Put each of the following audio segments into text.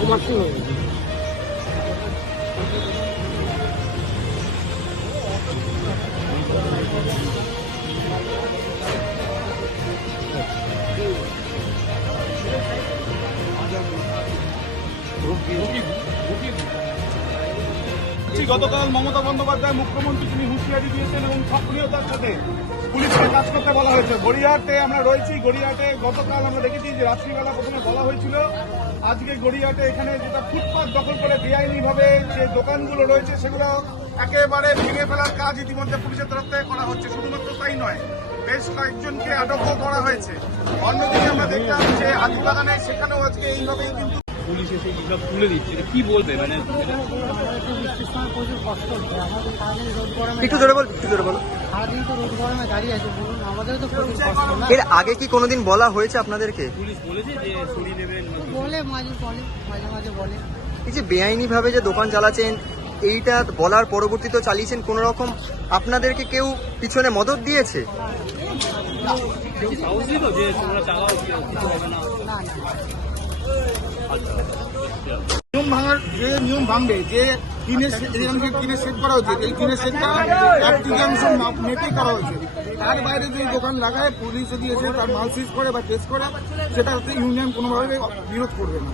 고맙습니다. 여기 여기 বলছি, গতকাল মমতা বন্দ্যোপাধ্যায় মুখ্যমন্ত্রী তিনি হুঁশিয়ারি দিয়েছেন এবং সক্রিয়তার সাথে পুলিশকে কাজ করতে বলা হয়েছে। গড়িয়াহাটে আমরা রয়েছি। গড়িয়াহাটে গতকাল আমরা দেখেছি যে রাত্রিবেলা প্রথমে বলা হয়েছিল আজকে গড়িয়াহাটে এখানে যেটা ফুটপাথ দখল করে বেআইনি ভাবে যে দোকানগুলো রয়েছে সেগুলো একেবারে ভেঙে ফেলার কাজ ইতিমধ্যে পুলিশের তরফ থেকে করা হচ্ছে। শুধুমাত্র তাই নয় বেশ কয়েকজনকে আটকও করা হয়েছে। অন্যদিকে আমরা দেখলাম যে হাতিবাগানে সেখানেও আজকে এইভাবেই কিন্তু পুলিশ এসে তুলে দিচ্ছে। কি বলবে? মানে সময় প্রচুর কষ্ট হচ্ছে। আমাদের সারাদিন রোদ গরমে একটু ধরে বল একটু ধরে বলো। সারাদিন তো রোদ গরমে দাঁড়িয়ে আছে বলুন আমাদেরও তো প্রচুর কষ্ট না? এর আগে কি কোনোদিন বলা হয়েছে আপনাদেরকে? পুলিশ বলেছে যে সরিয়ে নেবেন বলে মাঝে বলে মাঝে মাঝে বলে। এই যে বেআইনি ভাবে যে দোকান চালাচ্ছেন এইটা বলার পরবর্তীতে চালিয়েছেন কোন রকম আপনাদেরকে কেউ পিছনে মদত দিয়েছে? না। না নিয়ম ভাঙার যে নিয়ম ভাঙবে যে যে টিনের সেট করা হয়েছে এই টিনের সেটটা এক তৃতীয়াংশ মা- মেটে করা তার বাইরে যদি দোকান লাগায় পুলিশ যদি এসে তার মাল সিজ করে বা টেস্ট করে সেটাতে ইউনিয়ন কোনোভাবে বিরোধ করবে না।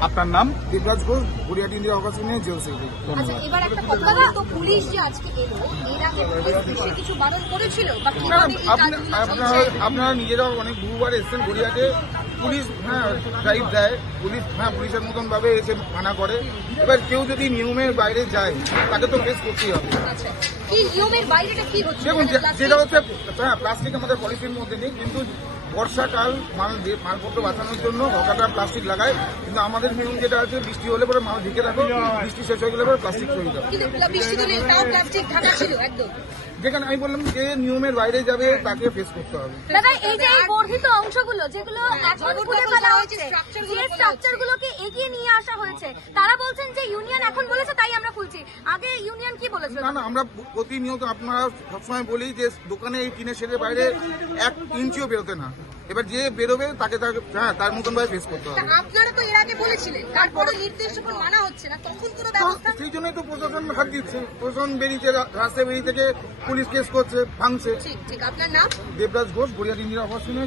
আপনার নাম? দেবরাজ ঘোষ গড়িয়াটি ইন্দিরা অবকাশ নিয়ে জেল সেক্রেটারি। আচ্ছা এবার একটা কথা তো পুলিশ যে আজকে এলো এর আগে পুলিশ এসে কিছু বারণ করেছিল বা না, কীভাবে এই আপনি- আপনারা নিজেরাও অনেক বহুবার এসেছেন গড়িয়াতে পুলিশ হ্যাঁ ড্রাইভ দেয়। পুলিশ হ্যাঁ পুলিশের মতন ভাবে এসে মানা করে। এবার কেউ যদি নিয়মের বাইরে যায় তাকে তো ফেস করতেই হবে। আচ্ছা দেখুন মানে যেটা হচ্ছে হ্যাঁ প্লাস্টিক আমাদের পলিসির মধ্যে নেই কিন্তু বর্ষাকাল মাল মালপত্র বাঁচানোর জন্য হকাররা প্লাস্টিক লাগায়। কিন্তু আমাদের নিয়ম যেটা আছে বৃষ্টি হলে পরে মাল ঢেকে রাখো বৃষ্টি শেষ হয়ে গেলে পরে প্লাস্টিক সরিয়ে দাও কিন্তু বৃষ্টি দিলে তাও প্লাস্টিক ঢাকা ছিল একদম। যেখানে আমি বললাম যে নিয়মের বাইরে যাবে তাকে ফেস করতে হবে। দাদা এই যে এই বর্ধিত অংশগুলো যেগুলো এখন খুলে ফেলা হয়েছে, যে গুলো ফেলা স্ট্রাকচার গুলোকে এগিয়ে নিয়ে আসা হয়েছে তারা বলছেন যে ইউনিয়ন এখন বলেছে তাই আমরা খুলছি আগে ইউনিয়ন কি বলেছিল? না না আমরা প্রতিনিয়ত আপনারা সবসময় বলি যে দোকানে এই টিনের শেডের বাইরে এক ইঞ্চিও বেরোতে না। এবার যে বেরোবে তাকে তাকে হ্যাঁ তার মতন ভাবে ফেস করতে হবে। আপনারা তো এর আগে বলেছিলেন তারপরে নির্দেশ যখন মানা হচ্ছে না তখন কোনো ব্যবস্থা সেই জন্যই তো প্রশাসন হাত দিচ্ছে প্রশাসন বেরিয়েছে রাস্তায় বেরিয়ে থেকে পুলিশ কেস করছে ভাঙছে। ঠিক ঠিক আপনার নাম? দেবরাজ ঘোষ গড়িয়া ইন্দিরা আবাস নিয়ে